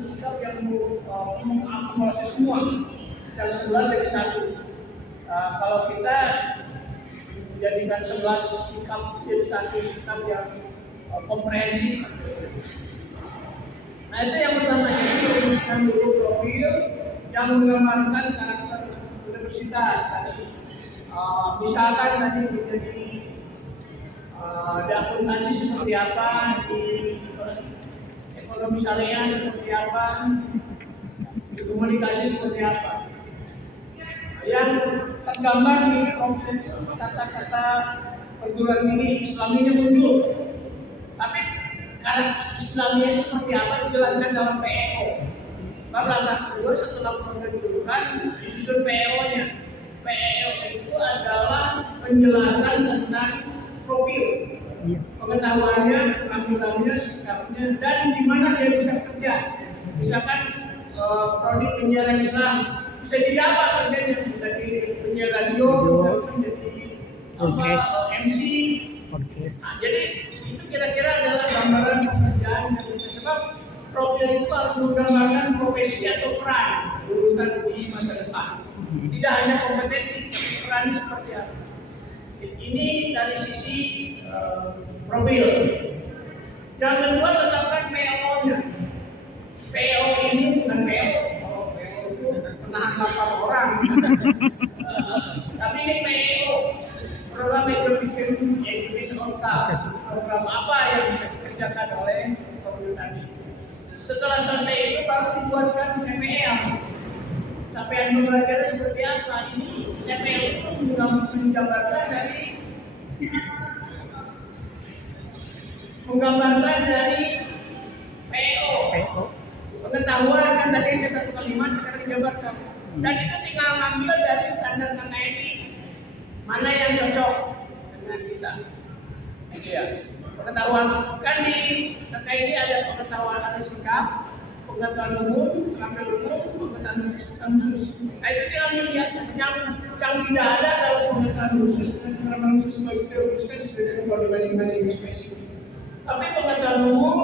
sikap yang mengakumulasi semua, yang 11 jadi satu. Kalau kita menjadikan 11 sikap jadi satu sikap yang komprehensif. Nah itu yang pertama, itu rumuskan dulu profil yang menggambarkan karakter universitas tadi. Misalkan tadi menjadi di akuntansi seperti apa, di ekonomi syariah seperti apa, di komunikasi seperti apa. Yang tergambar di kata-kata perguruan tinggi Islaminya muncul. Tapi karakter Islaminya seperti apa dijelaskan dalam PEO. Bab langkah kedua setelah pendudukan disusun PEO-nya. PEO itu adalah penjelasan tentang profil, pengetahuannya, keterampilannya, sikapnya, dan di mana dia bisa kerja. Misalkan prodi penyiaran Islam, bisa jadi apa kerjanya? Bisa di penyiar radio, bisa menjadi MC. Nah, jadi itu kira-kira adalah gambaran pekerjaan yang bisa, sebab profil itu harus menggambarkan profesi atau peran lulusan di masa depan. Tidak hanya kompetensi, peran seperti apa. Ini dari sisi profil. Yang kedua, tetapkan PO-nya. PO ini bukan PO. Kalau PO itu penahan lapar orang. Tapi ini PO, program Indonesia Otak. Program apa yang bisa dikerjakan oleh profil tadi. Setelah selesai itu baru dibuatkan CPL. Capaian pembelajaran seperti apa? Ini CPL itu menggambarkan dari PO. Pengetahuan kan tadi ada 1 kalimat sekarang dijabarkan. Dan itu tinggal ngambil dari standar KKNI. Mana yang cocok dengan kita. Gitu ya. Pengetahuan kan di KKNI ada pengetahuan, ada sikap, pengetahuan umum, keterampilan umum, pengetahuan khusus. Nah itu tinggal dilihat yang tidak ada dalam pengetahuan khusus dan keterampilan khusus itu dirumuskan sesuai dengan prodi masing-masing spesifik. Tapi pengetahuan umum,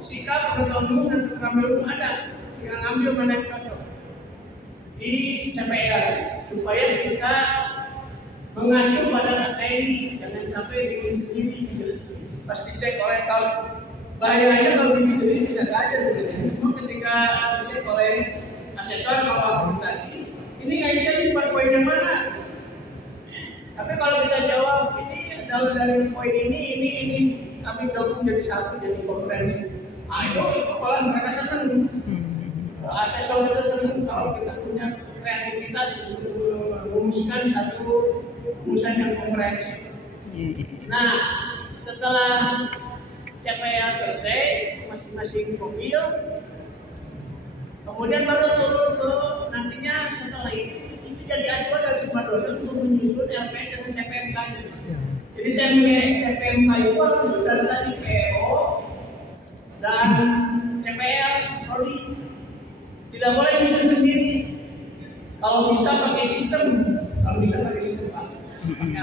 sikap, pengetahuan umum dan keterampilan umum ada. Tinggal ngambil mana yang cocok di CPR supaya kita mengacu pada KKNI, jangan sampai bikin sendiri. Pasti cek oleh kalau bahayanya kalau bikin sendiri bisa saja sebenarnya. Cuma ketika dicek oleh asesor kalau akreditasi, ini kayaknya bukan poin yang mana. Tapi kalau kita jawab ini adalah dari poin ini kami gabung jadi satu, jadi komprehensif. Itu malah mereka senang. Asesor itu senang kalau kita punya kreativitas untuk merumuskan satu rumusan yang komprehensif. Nah, setelah CPL selesai, masing-masing profil, kemudian baru turun ke nantinya setelah ini jadi acuan dari semua dosen untuk menyusun LPS dengan CPMK. Jadi CPMK itu harus sudah tadi PO dan CPL prodi. Tidak boleh nyusun sendiri. Kalau bisa pakai sistem, pakai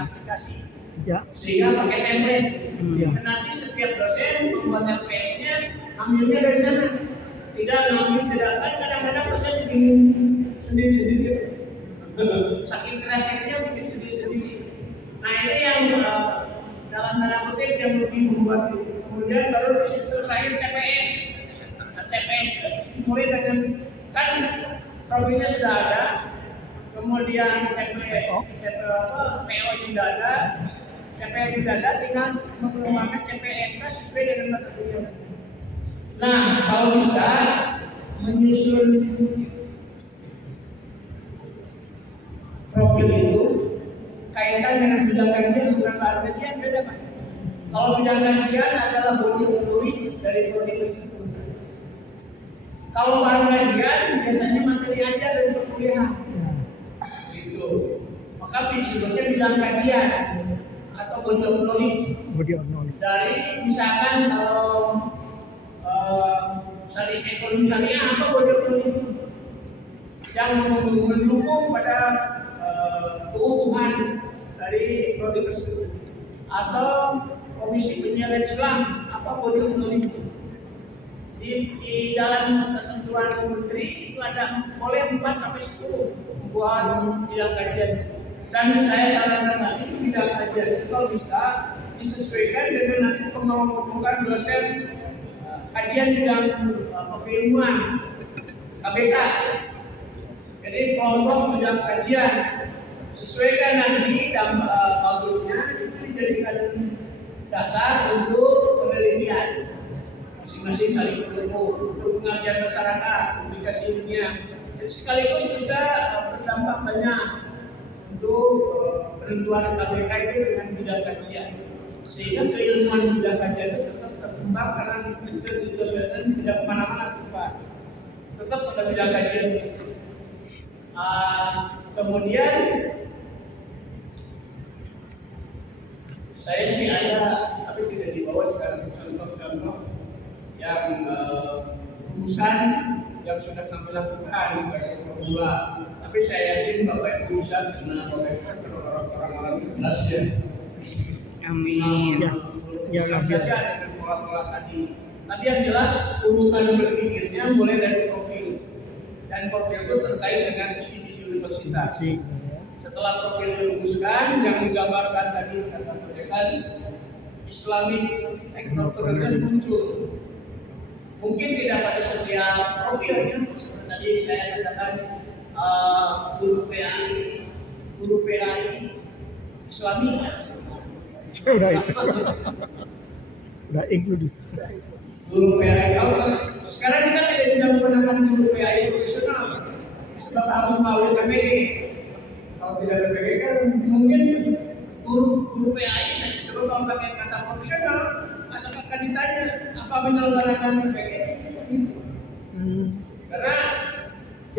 aplikasi. Ya. Sehingga pakai template. Dan nanti setiap dosen membuat LPS-nya ambilnya dari sana. Tidak kan kadang-kadang dosen bikin sendiri-sendiri. Saking kreatifnya bikin sendiri-sendiri. Nah ini yang dalam tanda kutip yang lebih membuat itu. Kemudian baru di situ terakhir TPS. TPS mulai dengan kan profilnya sudah ada. Kemudian PO juga ada. CPL juga ada, tinggal mengembangkan CPMK sesuai dengan mata kuliah. Nah, kalau bisa menyusun profil itu kaitan dengan bidang kajian bukan bahan kajian beda kan? Kalau bidang kajian adalah body of knowledge dari prodi tersebut. Kalau bahan kajian biasanya materi aja dari perkuliahan. Gitu. Maka disebutnya bidang kajian atau body of knowledge. Dari misalkan kalau ekonomi syariah apa body of knowledge yang mendukung pada keutuhan dari prodi tersebut, atau komisi penyiaran Islam apa body of knowledge di dalam tertentu ketentuan menteri itu ada boleh 4 sampai 10 buat bidang kajian. Dan saya sarankan tadi bidang kajian itu kalau bisa disesuaikan dengan nanti pembentukan dosen kajian bidang keilmuan KBK. Jadi kelompok bidang kajian sesuaikan nanti dan bagusnya itu dijadikan dasar untuk penelitian masing-masing saling bertemu untuk pengajian masyarakat, publikasi ilmiah. Jadi sekaligus bisa berdampak banyak untuk penentuan KBK itu dengan bidang kajian, sehingga keilmuan bidang kajian itu tetap berkembang karena didosen tidak kemana-mana tetap pada bidang kajian itu. Kemudian saya sih ada, tapi tidak dibawa sekarang contoh-contoh yang rumusan yang sudah kami lakukan sebagai pemula. Tapi saya yakin Bapak Ibu bisa, karena Bapak Ibu kan orang-orang cerdas ya. Amin. Ya, saja dengan pola-pola tadi. Tadi yang jelas urutan berpikirnya mulai dari profil, dan profil itu terkait dengan visi-visi universitas. Setelah profil dirumuskan, yang digambarkan tadi kata Dekan, Islamic Technocritical muncul. Mungkin tidak pada setiap profilnya, seperti tadi saya katakan guru PAI Islami. Udah include. Guru PAI sekarang kita tidak bisa menggunakan guru PAI profesional, sebab harus melalui PPG. Kalau tidak PPG kan mungkin guru PAI saya sebab kalau pakai kata profesional, asalkan ditanya apa menyelenggarakan PPG itu. Karena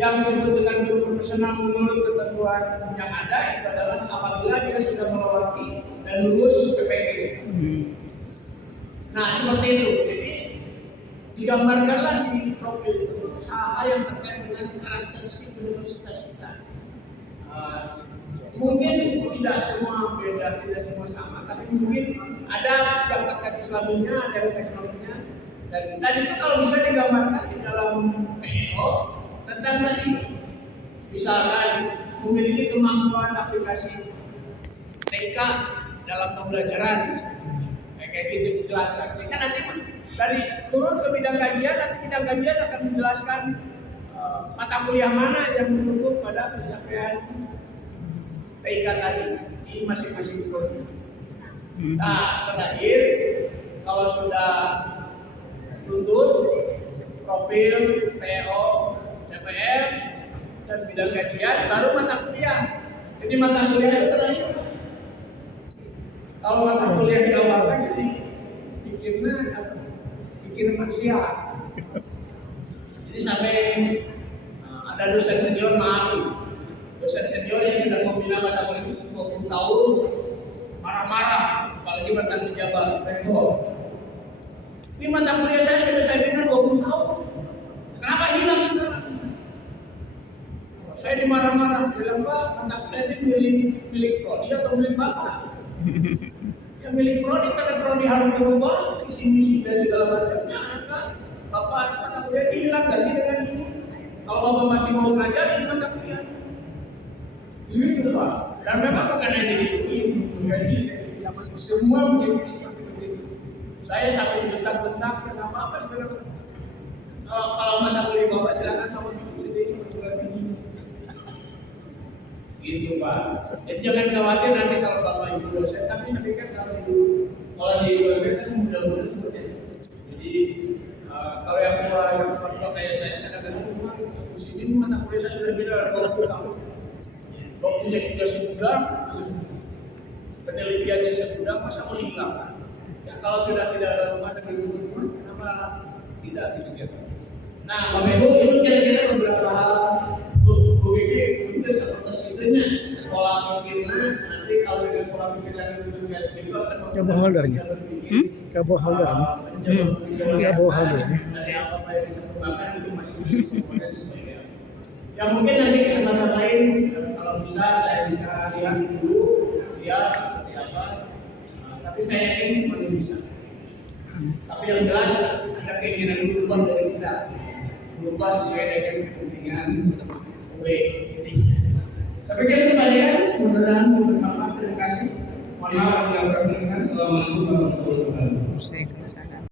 yang disebut dengan guru profesional menurut ketentuan yang ada itu adalah apabila dia sudah melewati dan lulus PPG. Nah seperti itu. Jadi digambarkanlah di profil itu hal-hal yang terkait dengan karakteristik universitas kita. Mungkin tidak semua beda, tidak semua sama, tapi mungkin ada yang terkait Islaminya, ada yang teknologinya, dan itu kalau bisa digambarkan di dalam PO tentang tadi, misalkan memiliki kemampuan aplikasi TK dalam pembelajaran, kayak gitu dijelaskan. Sehingga nanti dari turun ke bidang kajian, nanti bidang kajian akan menjelaskan mata kuliah mana yang mendukung pada pencapaian TK tadi di masing-masing sekolah. Nah, terakhir kalau sudah lulus profil PO, CPM dan bidang kajian, baru mata kuliah. Jadi mata kuliah itu terakhir. Kalau mata kuliah diawalkan jadi bikin maksiat. Jadi sampai ada dosen senior dosen senior yang sudah membina mata kuliah 20 tahun marah-marah, apalagi mantan pejabat rektor. Ini mata kuliah saya bina 20 tahun. Kenapa hilang sekarang? Saya dimarah-marah, bilang Pak, mata kuliah ini milik prodi atau milik Bapak? Yang milik prodi karena prodi harus berubah, visi-misi dan segala macamnya. Kan? Bapak mata kuliah hilang ganti dengan ini. Kalau Bapak masih mau ngajar ini mata kuliah. Ini Pak. Dan memang bukan hanya di jadi semua menjadi seperti itu. Saya sampai dibentak-bentak dan apa sebenarnya. Kalau mata kuliah Bapak silakan kamu bikin sendiri perguruan tinggi. Gitu Pak. Jadi jangan khawatir nanti kalau Bapak Ibu dosen, tapi saya pikir kalau di UMB kan mudah-mudahan seperti itu. Jadi kalau yang tua kayak saya kadang-kadang ini mata kuliah saya sudah bina 20 tahun. Waktunya juga sudah, penelitiannya sudah, masa mau hilang? Ya kalau sudah tidak ada rumah dan guru-guru, kenapa tidak gitu? Nah, Bapak Ibu itu kira-kira beberapa hal begini itu seperti situnya pola pikirnya nanti kalau dengan pola pikir yang itu akan coba holdernya coba holdernya ada apa yang dikembangkan itu masih ya mungkin nanti kesempatan lain kalau bisa saya bisa lihat dulu ya seperti apa tapi saya yakin semuanya bisa tapi yang jelas ada keinginan berubah dari kita diubah sesuai dengan kepentingan W. Sampai kita kembali kan, mudah-mudahan bermanfaat. Terima kasih. Mohon maaf yang berkenan. Assalamualaikum warahmatullahi wabarakatuh. Saya